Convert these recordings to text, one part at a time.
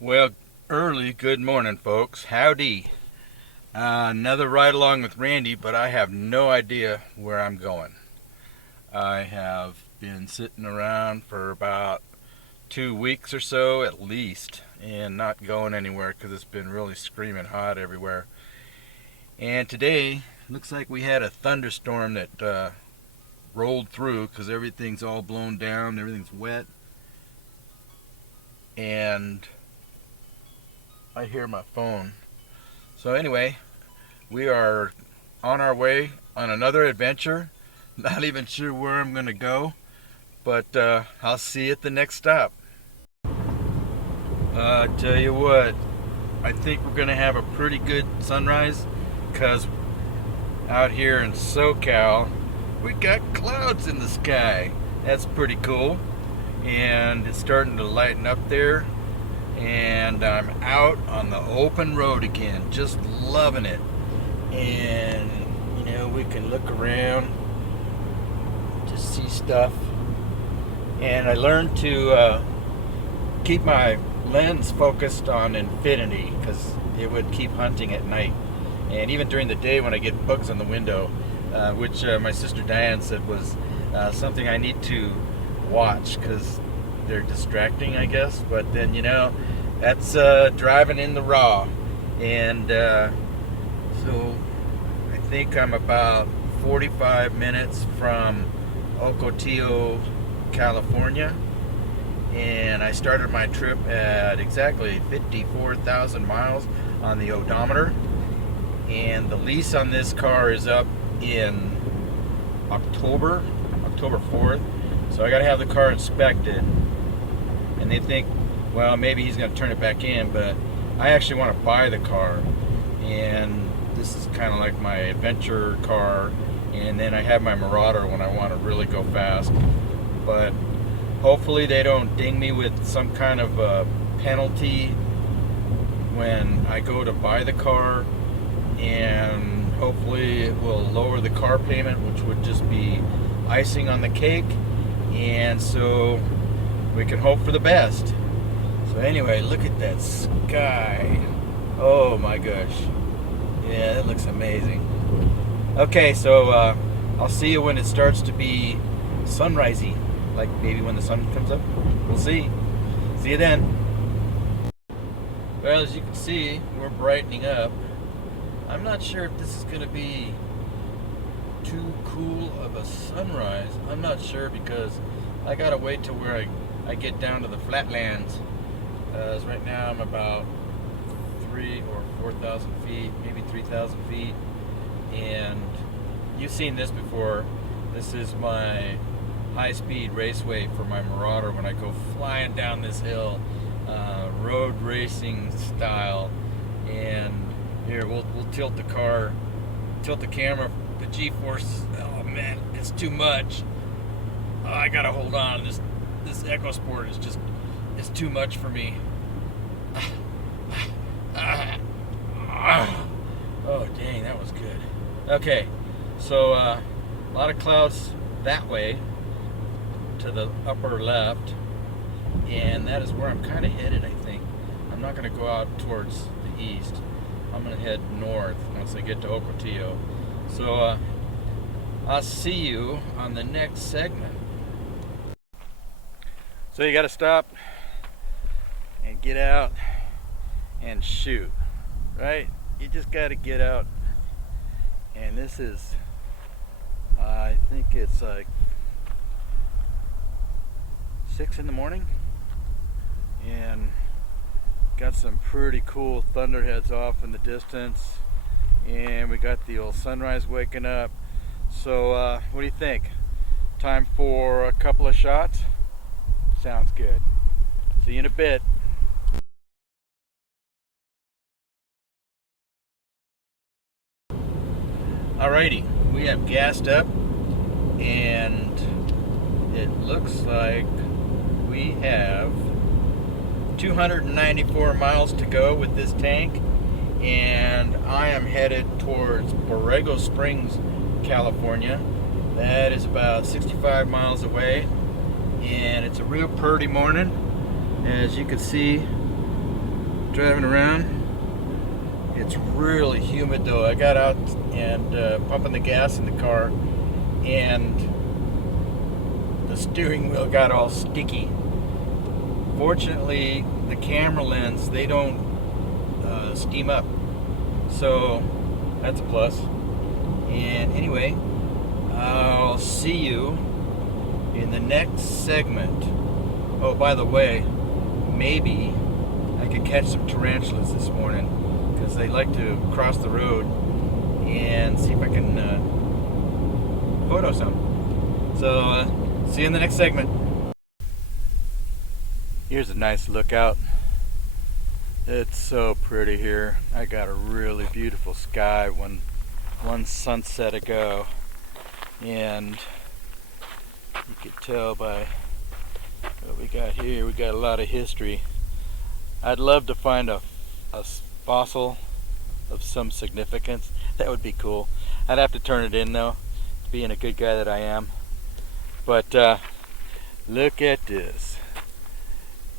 Well, early good morning, folks. Howdy. Another ride along with Randy, but I have no idea where I'm going. I have been sitting around for about 2 weeks or so at least and not going anywhere because it's been really screaming hot everywhere. And today, looks like we had a thunderstorm that rolled through because everything's all blown down, everything's wet. And I hear my phone. So anyway, we are on our way on another adventure. Not even sure where I'm going to go, but I'll see you at the next stop. I tell you what, I think we're going to have a pretty good sunrise because out here in SoCal, we got clouds in the sky. That's pretty cool. And it's starting to lighten up there. And I'm out on the open road again, just loving it. And we can look around, just see stuff. And I learned to keep my lens focused on infinity because it would keep hunting at night. And even during the day when I get bugs on the window, which my sister Diane said was something I need to watch because they're distracting, I guess. But then that's driving in the raw. And so I think I'm about 45 minutes from Ocotillo, California. And I started my trip at exactly 54,000 miles on the odometer. And the lease on this car is up in October 4th. So I got to have the car inspected. And they think, well, maybe he's going to turn it back in, but I actually want to buy the car. And this is kind of like my adventure car. And then I have my Marauder when I want to really go fast. But hopefully they don't ding me with some kind of a penalty when I go to buy the car. And hopefully it will lower the car payment, which would just be icing on the cake. And so we can hope for the best. So anyway, look at that sky. Oh my gosh. Yeah, that looks amazing. Okay, so I'll see you when it starts to be sunrisey. Like maybe when the sun comes up. We'll see. See you then. Well, as you can see, we're brightening up. I'm not sure if this is going to be too cool of a sunrise. I'm not sure because I got to wait till where I get down to the flatlands. As right now I'm about 3,000 or 4,000 feet, maybe 3,000 feet. And you've seen this before. This is my high-speed raceway for my Marauder when I go flying down this hill, road racing style. And here we'll tilt the camera. The G-force, oh man, it's too much. Oh, I gotta hold on. This EcoSport is just, it's too much for me. Oh dang, that was good. Okay, so a lot of clouds that way to the upper left, and that is where I'm kind of headed. I think I'm not going to go out towards the east. I'm going to head north once I get to Ocotillo. So I'll see you on the next segment. So you got to stop and get out and shoot, right? You just got to get out. And this is, I think it's like 6 in the morning, and got some pretty cool thunderheads off in the distance, and we got the old sunrise waking up. So what do you think? Time for a couple of shots? Sounds good. See you in a bit. Alrighty, we have gassed up, and it looks like we have 294 miles to go with this tank, and I am headed towards Borrego Springs, California. That is about 65 miles away, and it's a real pretty morning. As you can see, driving around. It's really humid though. I got out and pumping the gas in the car, and the steering wheel got all sticky. Fortunately, the camera lens, they don't steam up, so that's a plus. And anyway, I'll see you in the next segment. Oh, by the way, maybe I could catch some tarantulas this morning, because they like to cross the road, and see if I can photo some. So see you in the next segment. Here's a nice lookout. It's so pretty here. I got a really beautiful sky one sunset ago, and you could tell by what we got here. We got a lot of history. I'd love to find a fossil of some significance. That would be cool. I'd have to turn it in though, being a good guy that I am. But look at this.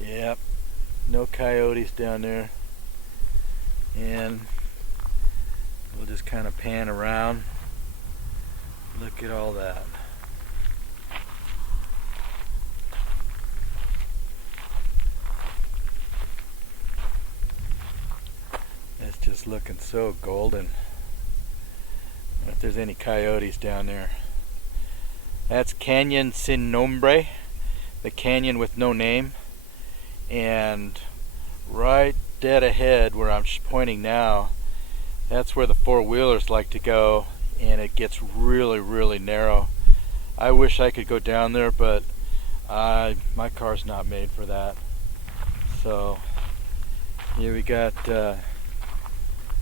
Yep, no coyotes down there. And we'll just kind of pan around. Look at all that. It's just looking so golden. I don't know if there's any coyotes down there. That's Canyon Sin Nombre, the canyon with no name. And right dead ahead where I'm pointing now, that's where the four-wheelers like to go, and it gets really, really narrow. I wish I could go down there, but my car's not made for that. So here we got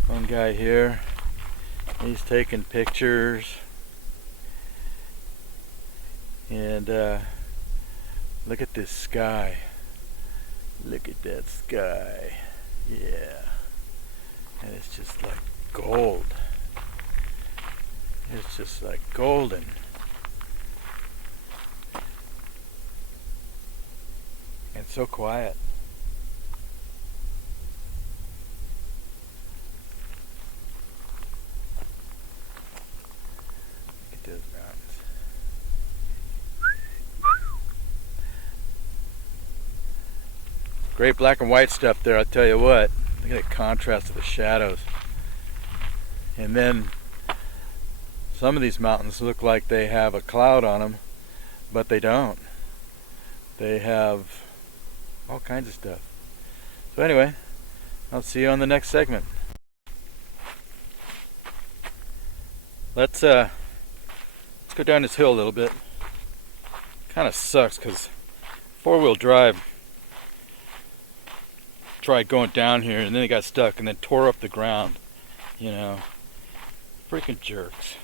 one guy here. He's taking pictures, and look at this sky. Look at that sky. Yeah. And it's just like gold. It's just like golden. And so quiet. Look at those mountains. Great black and white stuff there, I'll tell you what. Look at the contrast of the shadows. And then some of these mountains look like they have a cloud on them, but they don't. They have all kinds of stuff. So anyway, I'll see you on the next segment. Let's go down this hill a little bit. Kind of sucks because four-wheel drive tried going down here and then they got stuck and then tore up the ground. You know, freaking jerks.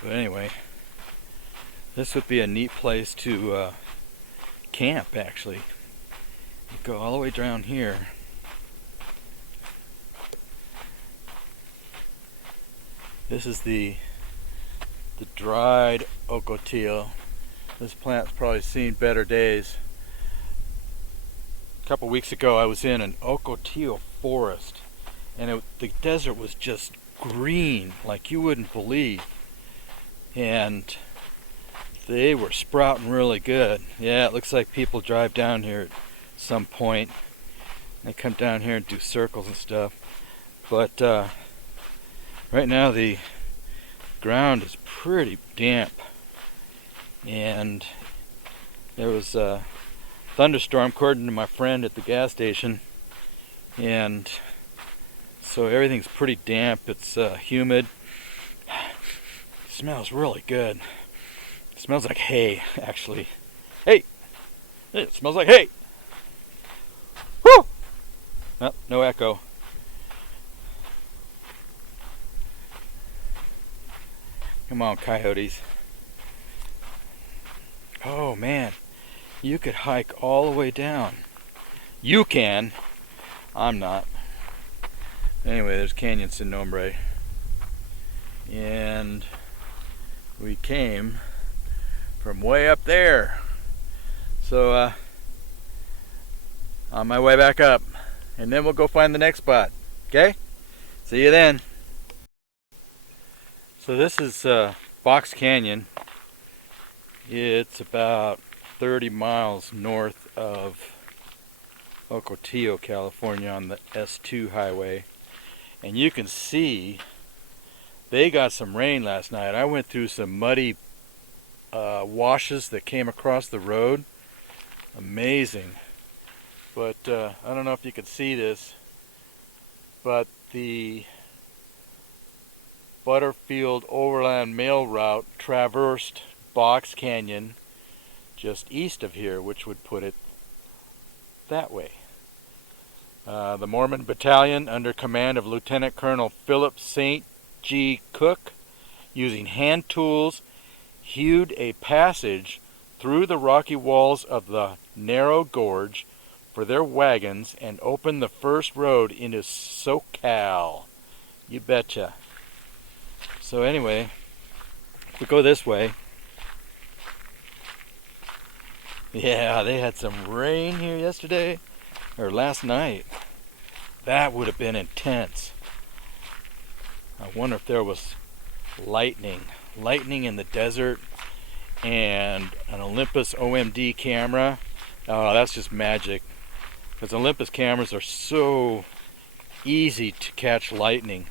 But anyway, this would be a neat place to camp, actually. You go all the way down here. This is the dried ocotillo. This plant's probably seen better days. A couple weeks ago I was in an ocotillo forest, and the desert was just green like you wouldn't believe, and they were sprouting really good. Yeah, it looks like people drive down here at some point. They come down here and do circles and stuff, but right now the ground is pretty damp, and there was a thunderstorm according to my friend at the gas station, and so everything's pretty damp. It's humid. It smells really good. It smells like hay, actually. Hey! It smells like hay! Woo! Oh, no echo. Come on, coyotes. Oh man, you could hike all the way down. You can. I'm not. Anyway, there's Canyon Sin Nombre. And we came from way up there. So, on my way back up, and then we'll go find the next spot. Okay? See you then. So this is Box Canyon. It's about 30 miles north of Ocotillo, California on the S2 highway. And you can see they got some rain last night. I went through some muddy washes that came across the road. Amazing. But I don't know if you can see this, but the Butterfield Overland Mail Route traversed Box Canyon just east of here, which would put it that way. The Mormon Battalion, under command of Lieutenant Colonel Philip St. G. Cook, using hand tools, hewed a passage through the rocky walls of the narrow gorge for their wagons and opened the first road into SoCal. You betcha. So anyway, if we go this way, yeah, they had some rain here yesterday, or last night. That would have been intense. I wonder if there was lightning in the desert, and an Olympus OM-D camera. Oh, that's just magic, because Olympus cameras are so easy to catch lightning.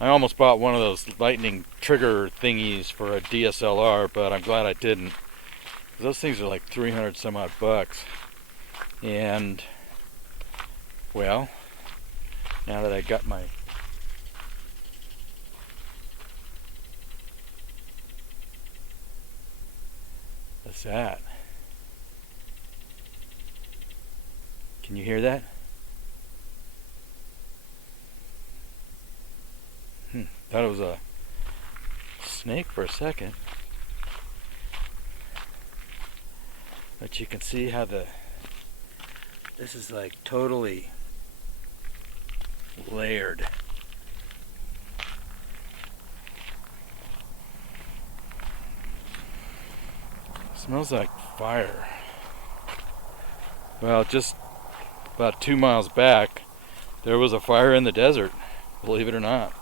I almost bought one of those lightning trigger thingies for a DSLR, but I'm glad I didn't. Those things are like 300 some odd bucks. And, well, now that I got my what's that? Can you hear that? Thought it was a snake for a second. But you can see how this is like totally layered. Smells like fire. Well, just about 2 miles back, there was a fire in the desert, believe it or not.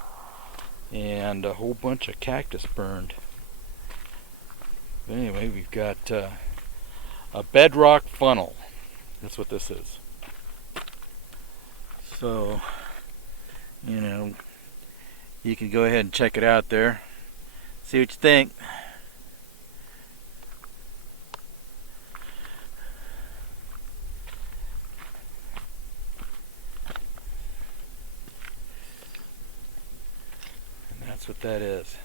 And a whole bunch of cactus burned. But anyway, we've got a bedrock funnel. That's what this is. So, you know, you can go ahead and check it out there. See what you think. That's what that is.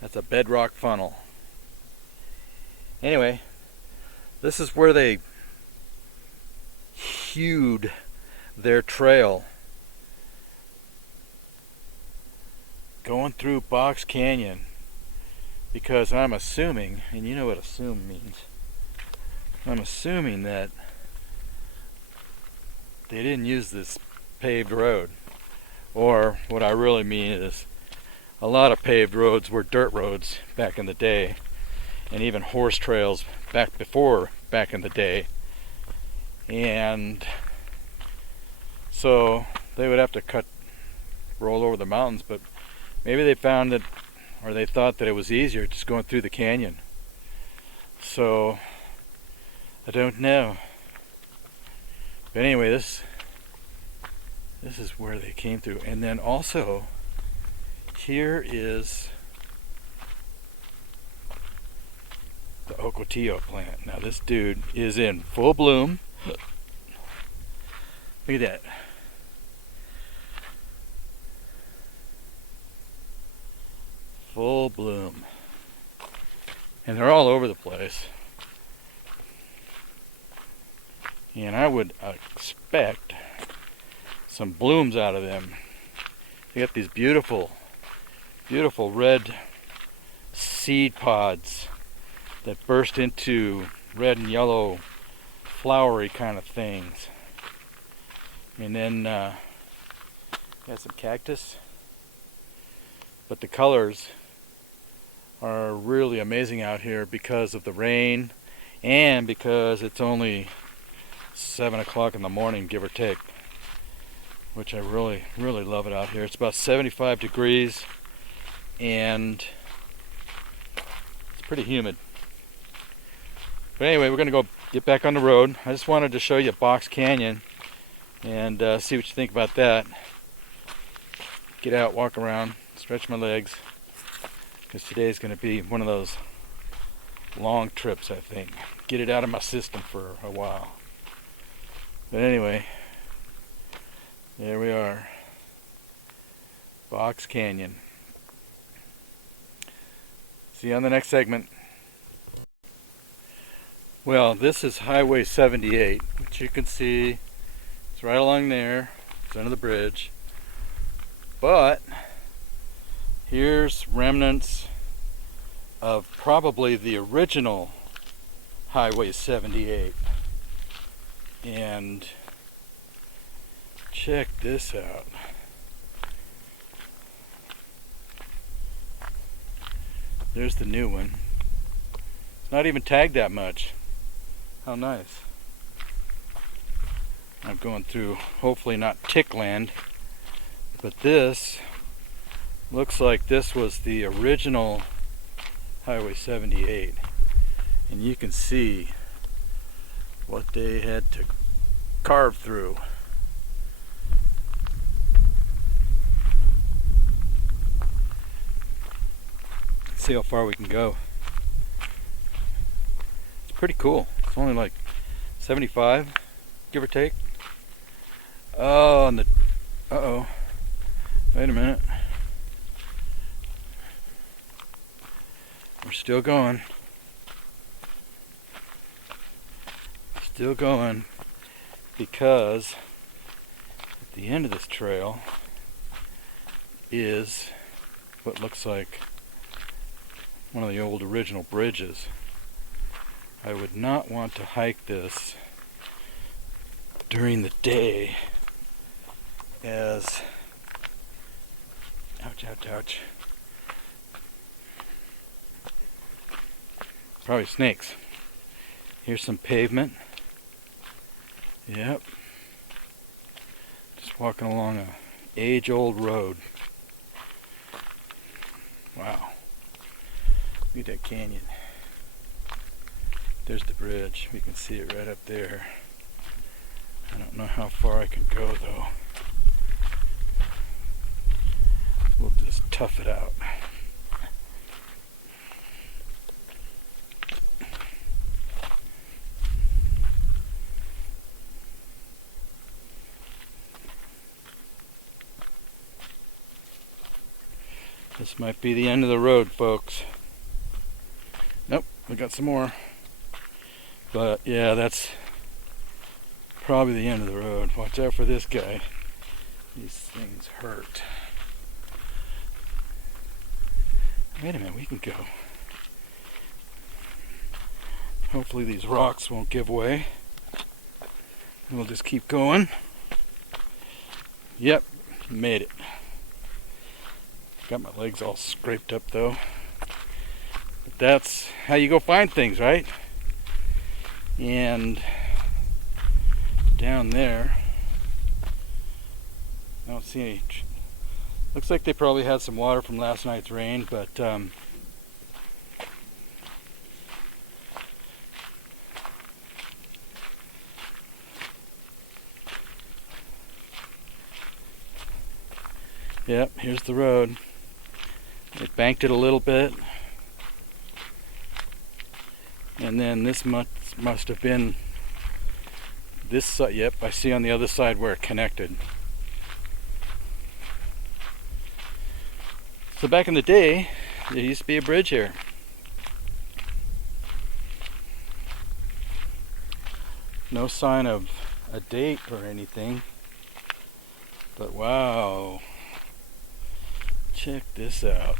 That's a bedrock funnel. Anyway, this is where they hewed their trail going through Box Canyon, because I'm assuming, and you know what assume means, I'm assuming that they didn't use this paved road. Or what I really mean is, a lot of paved roads were dirt roads back in the day, and even horse trails back in the day. And so they would have to roll over the mountains, but maybe they found that, or they thought that it was easier just going through the canyon. So I don't know. But anyway, this is where they came through. And then also, here is the Ocotillo plant. Now this dude is in full bloom. Look at that. Full bloom. And they're all over the place. And I would expect some blooms out of them. They got these beautiful red seed pods that burst into red and yellow flowery kind of things. And then got some cactus, but the colors are really amazing out here because of the rain and because it's only 7 o'clock in the morning, give or take. which I really love it out here. It's about 75 degrees and it's pretty humid. But anyway, we're going to go get back on the road. I just wanted to show you Box Canyon and see what you think about that. Get out, walk around, stretch my legs, because today's going to be one of those long trips, I think. Get it out of my system for a while. But anyway, there we are. Box Canyon. See you on the next segment. Well, this is Highway 78, which you can see. It's right along there. It's under the bridge. But here's remnants of probably the original Highway 78. And check this out. There's the new one. It's not even tagged that much. How nice. I'm going through, hopefully not tick land, but this looks like this was the original Highway 78. And you can see what they had to carve through. Let's see how far we can go. It's pretty cool. It's only like 75, give or take. Oh, and the uh-oh. Wait a minute. We're still going. Still going, because at the end of this trail is what looks like one of the old original bridges. I would not want to hike this during the day, as ouch, probably snakes. Here's some pavement. Yep. Just walking along a age-old road. Wow. Look at that canyon. There's the bridge. We can see it right up there. I don't know how far I can go though. We'll just tough it out. This might be the end of the road, folks. Nope, we got some more. But yeah, that's probably the end of the road. Watch out for this guy. These things hurt. Wait a minute, we can go. Hopefully these rocks won't give way. We'll just keep going. Yep, made it. Got my legs all scraped up though. But that's how you go find things, right? And down there, I don't see any. Looks like they probably had some water from last night's rain, but yep, here's the road. It banked it a little bit, and then this must have been this side. Yep, I see on the other side where it connected. So back in the day, there used to be a bridge here. No sign of a date or anything, but wow, check this out.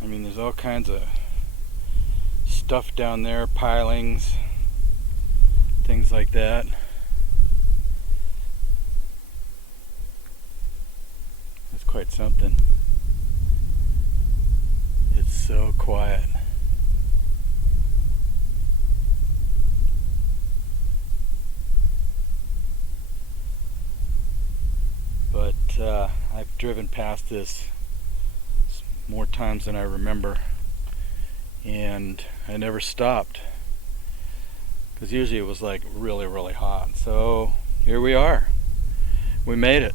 I mean, there's all kinds of stuff down there, pilings, things like that. That's quite something. It's so quiet. I've driven past this more times than I remember, and I never stopped because usually it was like really, really hot. So here we are. We made it.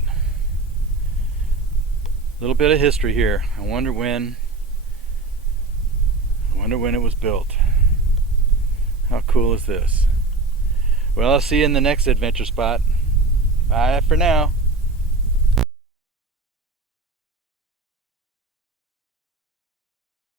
A little bit of history here. I wonder when it was built. How cool is this? Well, I'll see you in the next adventure spot. Bye for now.